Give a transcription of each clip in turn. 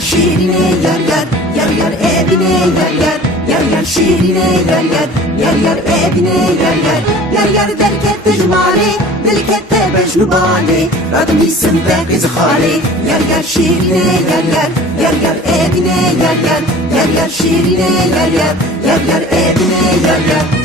yar şiirine yar yar, yar yar evine yar yar, yar yar şiirine yar yar, yar yar evine yar yar, yar yar derkette cumali, dilkette bejnubali, radım isim beqiz khali, yar yar şiirine yar yar, yar yar evine yar yar, yar yar şiirine yar yar, yar yar evine yar yar.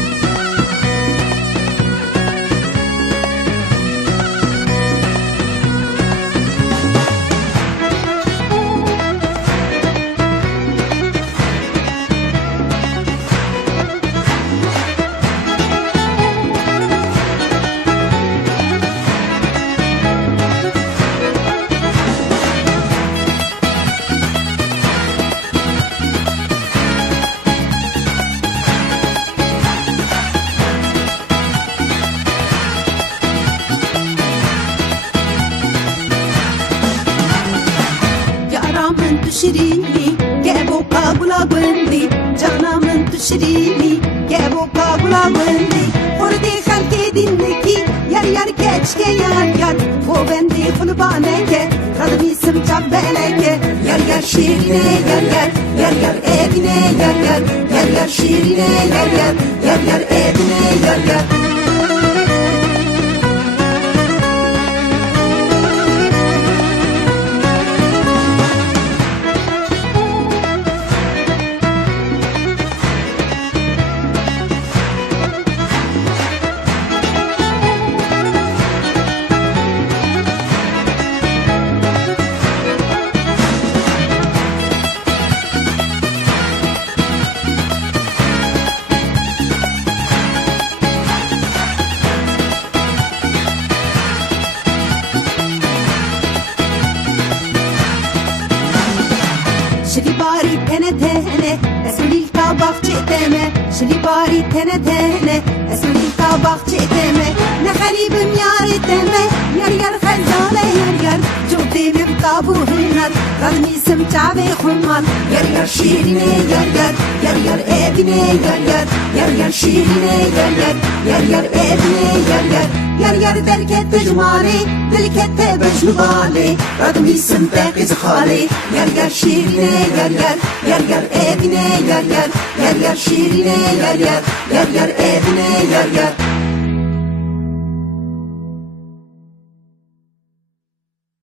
Şirini gebo kabula bindi canamın tu şirini gebo kabula bindi ordi halke dinleki yar yar geçke yar yar o bendi kulbaneke radım isim çabbeleke yar yar şirine yar yar yar yar evine yar yar yar yar şirine yar yar yar yar evine yar yar. شلیباری تنه تنه اسولیل تا باغچه تمه شلیباری تنه تنه اسولیل تا باغچه تمه نخریبم یار تمه یار یار خزاله یار یار جو دیویم تابو هنر قدمیسم چاوه خمال یار یار شیرینه یار یار یار یار evine yar yar yar yar şiirine yar yar yar yar evine yar yar yar yar derkette cumali dilkette bejnubali radım isim beqiz khali yar yar şiirine yar yar yar yar evine yar yar yar yar şiirine yar yar yar yar evine yar yar.